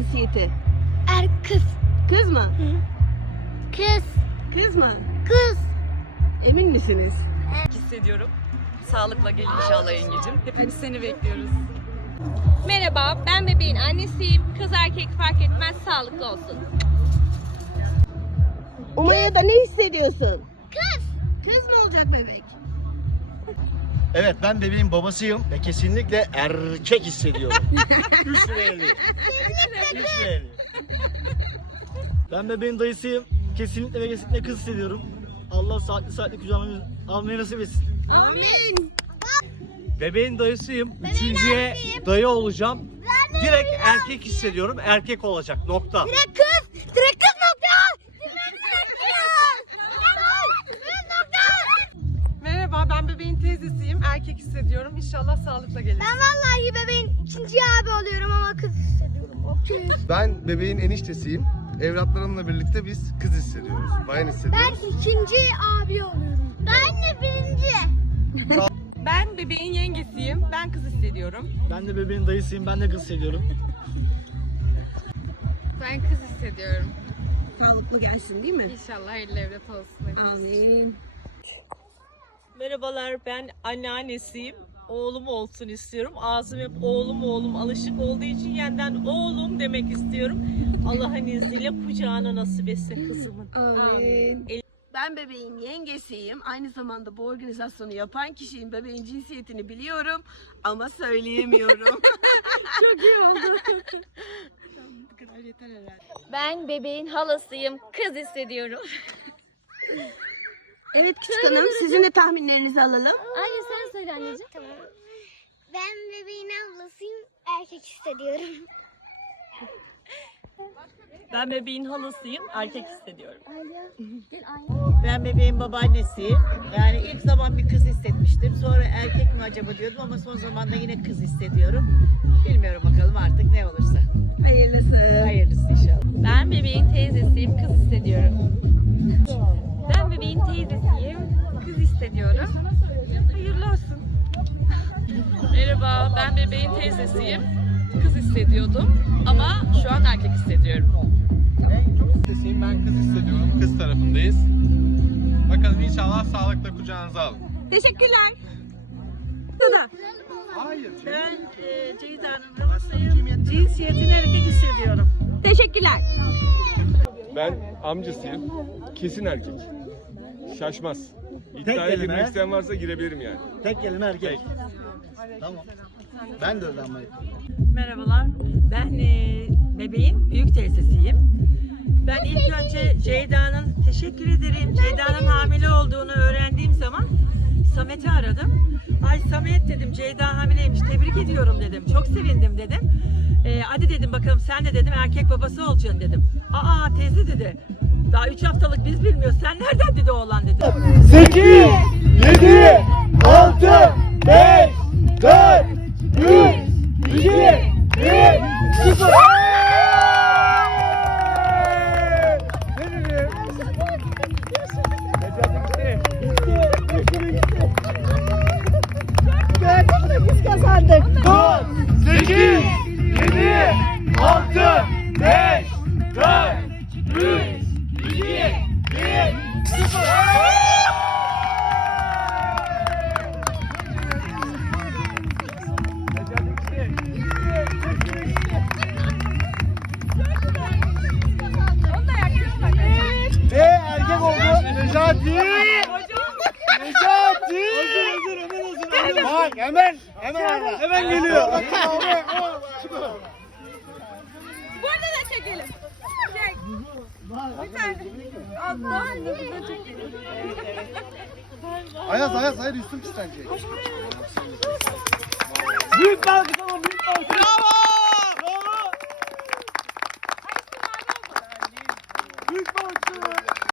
cinsiyeti? Er kız. Kız mı? Kız. Kız mı? Kız. Emin misiniz? hissediyorum. Sağlıkla gel inşallah yengecim. Hepimiz seni bekliyoruz. Merhaba, ben bebeğin annesiyim. Kız erkek fark etmez, sağlıklı olsun. Umaya'da ne hissediyorsun? Kız. Kız mı olacak bebek? Evet ben bebeğin babasıyım ve kesinlikle erkek hissediyorum. Üç lirayla. Üç lirayla. Ben bebeğin dayısıyım. Kesinlikle ve kesinlikle kız hissediyorum. Allah saatli saatli kucağına almayı nasip etsin. Amin. Bebeğin dayısıyım. Üçüncüye dayı olacağım. Direkt erkek hissediyorum. Erkek olacak. Nokta. Direkt kız. Direkt kız Erkek hissediyorum. İnşallah sağlıkla gelir. Ben vallahi bebeğin ikinci abi oluyorum ama kız hissediyorum. Okey. Ben bebeğin eniştesiyim. Evlatlarımla birlikte biz kız hissediyoruz. Bayan Ben hissediyoruz. ikinci abi oluyorum. Ben de birinci. Ben bebeğin yengesiyim. Ben kız hissediyorum. Ben de bebeğin dayısıyım. Ben de kız hissediyorum. Ben kız hissediyorum. Sağlıklı gelsin değil mi? İnşallah hayırlı evlat olsun. Amin. Merhabalar ben anneannesiyim. Oğlum olsun istiyorum. Ağzım hep oğlum oğlum alışık olduğu için yeniden oğlum demek istiyorum. Allah'ın izniyle kucağına nasip etsin kızımın. Amin. Ben bebeğin yengesiyim. Aynı zamanda bu organizasyonu yapan kişiyim. Bebeğin cinsiyetini biliyorum ama söyleyemiyorum. Çok iyi oldu. Bu kadar yeter herhalde. Ben bebeğin halasıyım. Kız hissediyorum. Evet küçük hanım sizin de tahminlerinizi alalım. Anne sen söyle anneciğim. Tamam. Ben bebeğin ablasıyım. Erkek hissediyorum. Ben bebeğin halasıyım. Erkek hissediyorum. Ben bebeğin babaannesiyim. Yani ilk zaman bir kız hissetmiştim. Sonra erkek mi acaba diyordum ama son zamanda yine kız hissediyorum. Bilmiyorum bakalım artık ne olursa. Hayırlısı. Hayırlısı inşallah. Ben bebeğin teyzesiyim. Kız hissediyorum. Merhaba ben bebeğin teyzesiyim. Kız hissediyordum ama şu an erkek hissediyorum. Sesiyim ben kız hissediyorum. Kız tarafındayız. Bakalım inşallah sağlıkla kucağınıza alın. Teşekkürler. Hayır. Ben e, Ceyda'nın halasıyım. Cinsiyetini erkek hissediyorum. Teşekkürler. Ben amcasıyım. Kesin erkek. Şaşmaz. Tek İddiaya kelime. girmek isteyen varsa girebilirim yani. Tek kelime erkek. Tamam. Ben de öyle ama. Merhabalar. Ben e, bebeğin büyük teyzesiyim. Ben ilk önce Ceyda'nın teşekkür ederim. Ceyda'nın hamile olduğunu öğrendiğim zaman Samet'i aradım. Ay Samet dedim Ceyda hamileymiş tebrik ediyorum dedim. Çok sevindim dedim. E, hadi dedim bakalım sen de dedim erkek babası olacaksın dedim. Aa teyze dedi. Daha 3 haftalık biz bilmiyoruz. Sen nereden dedi oğlan dedi. 8, 7, 6, 5, Necati. Necati. Hazır hazır hemen hazır. Bak hemen hemen ara. Hemen geliyor. Burada da çekelim. Çek. Bir tane. Allah çekelim. Ayaz Ayaz hayır üstüm pislenecek. Büyük alkış